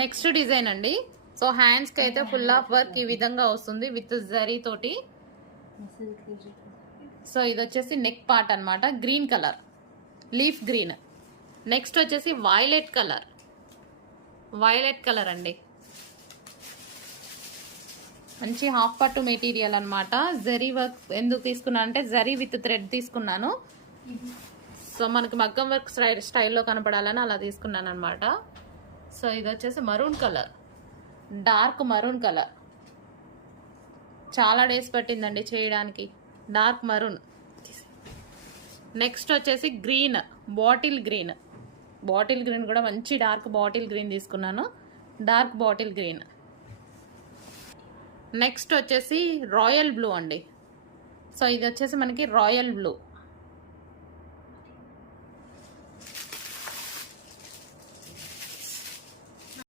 Next design అండి. So hands కి అయితే ఫుల్ ఆఫ్ వర్క్ ఈ విధంగా వస్తుంది విత్ జరీ తోటి. సో ఇది వచ్చేసి నెక్ పార్ట్ అన్నమాట. Green colour, leaf green. Next వచ్చేసి వైలెట్ కలర్, వైలెట్ కలర్ అండి. మంచి హాఫ్ పట్టు మెటీరియల్ అన్నమాట. జరీ వర్క్ ఎందుకు తీసుకున్నాను అంటే జరీ విత్ థ్రెడ్ తీసుకున్నాను. సో మనకి మగ్గం వర్క్ స్టైల్లో కనపడాలని అలా తీసుకున్నాను అనమాట. సో ఇది వచ్చేసి maroon colour, dark maroon colour. చాలా డేస్ పట్టిందండి చేయడానికి. Dark maroon. నెక్స్ట్ వచ్చేసి green, bottle green. Bottle green కూడా మంచి డార్క్ బాటిల్ గ్రీన్ తీసుకున్నాను. Dark bottle green. నెక్స్ట్ వచ్చేసి రాయల్ బ్లూ అండి. సో ఇది వచ్చేసి మనకి రాయల్ బ్లూ.